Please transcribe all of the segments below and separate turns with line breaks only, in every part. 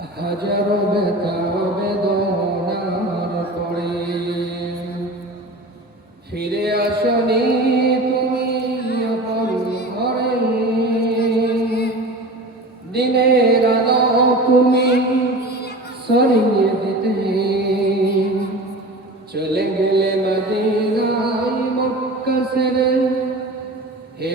হাজারো ব্যথা বেদনার পরে ফিরে আসনি তুমি ঘরে। দিনের আলো তুমি দিতে। চলে গেলে মদিনায় মক্কা সেরে হে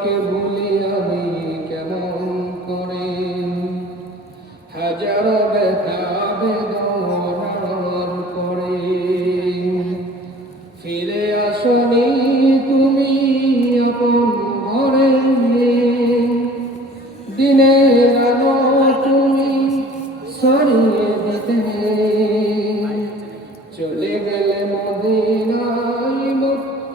তোমাকে ভুলি আমি কেমন করে? হাজার ব্যথা বেদনার ফিরে আসনি তুমি আপন ঘরে আলো তুমি সরিয়ে দিতে চলে গেলে মদিনায় মুক্ত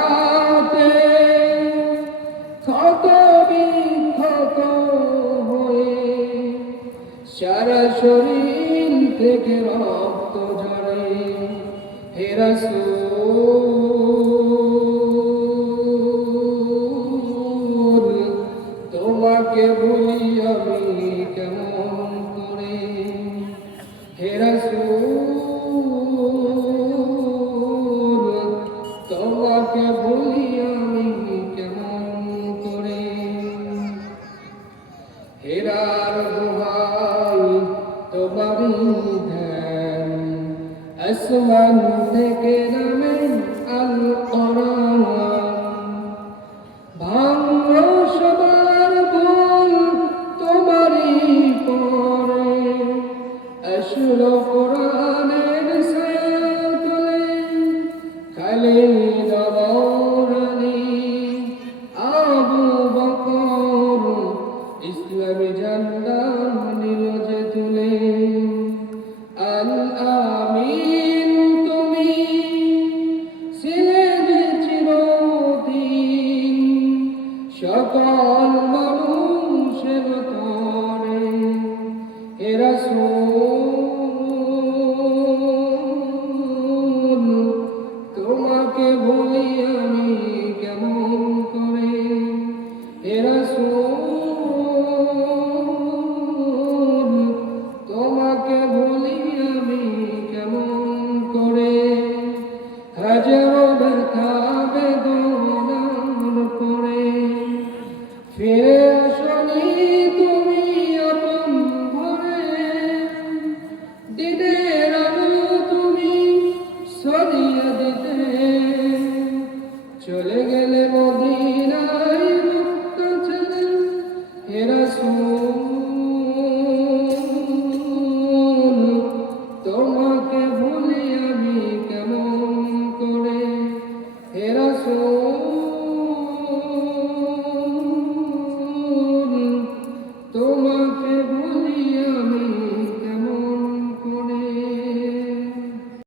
সারা শরীর থেকে রক্ত ঝরে, হে রাসূল, তোমাকে ভুলি আমি কেমন করে? হে তোমাকে আমি কেমন করে? হেরার দোহাই ধ্যান আসমান থেকে সকল মানুষের তরে এরা রাসূল ফিরে আসনি তুমি আপন ঘরে। দিনের আলো তুমি সরিয়ে দিতে। চলে গেলে মদিনায় মুক্ত হে রাসূল তোমাকে ভুলি